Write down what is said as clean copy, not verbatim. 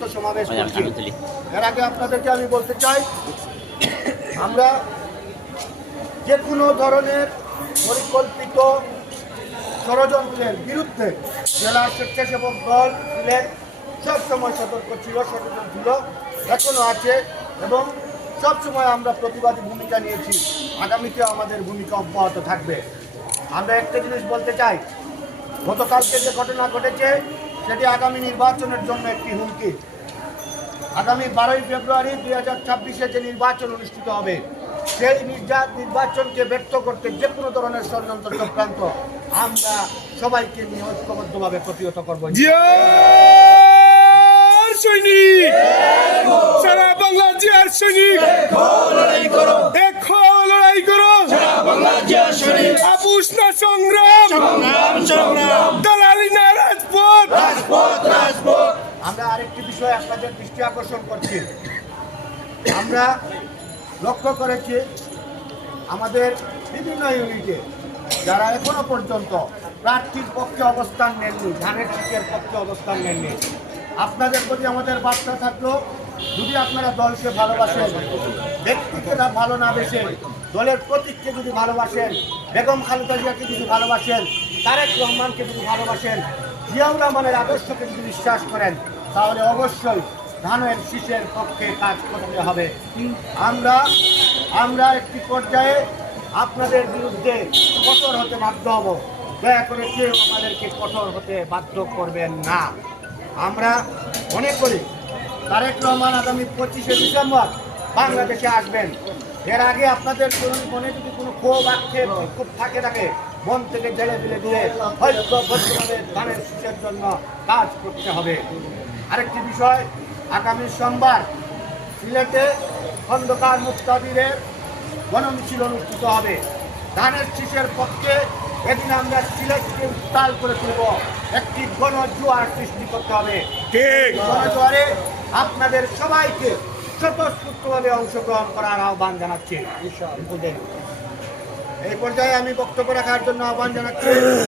সংক্ষিপ্ত সমাবেশ করছি। এর আগে আপনাদেরকে আমি বলতে চাই, আমরা যে কোনো ধরনের পরিকল্পিত ষড়যন্ত্রের বিরুদ্ধে জেলা স্বেচ্ছাসেবক দল সিলেট সবসময় সতর্ক ছিল, সচেতন ছিল, এখনও আছে এবং সবসময় আমরা প্রতিবাদী ভূমিকা নিয়েছি। আগামীতে আমাদের ভূমিকা অব্যাহত থাকবে। আমরা একটা জিনিস বলতে চাই, গতকালকে যে ঘটনা ঘটেছে সেটি আগামী নির্বাচনের জন্য একটি হুমকি। আগামী 12ই ফেব্রুয়ারি 2026-এ যে নির্বাচন অনুষ্ঠিত হবে, সেই নির্বাচনকে ব্যর্থ করতে যে কোনো ধরনের ষড়যন্ত্র চক্রান্ত আমরা সবাইকে নিয়ে ঐক্যবদ্ধভাবে প্রতিহত করবো। সারা বাংলা জিয়ার সৈনিক, লড়াই করো, আপুস না সংগ্রাম, দালালি না রাজপথ। আমরা আরেকটি বিষয় আপনাদের দৃষ্টি আকর্ষণ করছি। আমরা লক্ষ্য করেছি আমাদের বিভিন্ন ইউনিটে যারা এখনো পর্যন্ত প্রার্থীর পক্ষে অবস্থান নেননি, ধানের শীষের পক্ষে অবস্থান নেননি, আপনাদের প্রতি আমাদের বার্তা থাকলো, যদি আপনারা দলকে ভালোবাসেন, ব্যক্তিকে ভালো না বেসে দলের প্রতীককে যদি ভালোবাসেন, বেগম খালেদা জিয়াকে যদি ভালোবাসেন, তারেক রহমানকে যদি ভালোবাসেন, জিয়াউর রহমানের আদর্শকে যদি বিশ্বাস করেন, তাহলে অবশ্যই ধানের শীষের পক্ষে কাজ করতে হবে। আমরা একটি পর্যায়ে আপনাদের বিরুদ্ধে কঠোর হতে বাধ্য হব। দয়া করে কেউ আমাদেরকে কঠোর হতে বাধ্য করবেন না। আমরা মনে করি তারেক রহমান আগামী 25শে ডিসেম্বর বাংলাদেশে আসবেন। এর আগে আপনাদের মনে যদি কোনো ক্ষোভ আক্ষেপ খুব থাকে মন থেকে জেলে ফেলে দিয়ে ঐক্যবদ্ধভাবে ধানের শীষের জন্য কাজ করতে হবে। আরেকটি বিষয়, আগামী সোমবার সিলেটে খন্দকার মুক্তাদিরের গণমিছিল অনুষ্ঠিত হবে। ধানের শীষের পক্ষে এদিন আমরা সিলেটকে উত্তাল করে তুলব, একটি গণজোয়ার সৃষ্টি করতে হবে। গণজোয়ারে আপনাদের সবাইকে স্বতঃস্ফূর্তভাবে অংশগ্রহণ করার আহ্বান জানাচ্ছি। এই পর্যায়ে আমি বক্তব্য রাখার জন্য আহ্বান জানাচ্ছি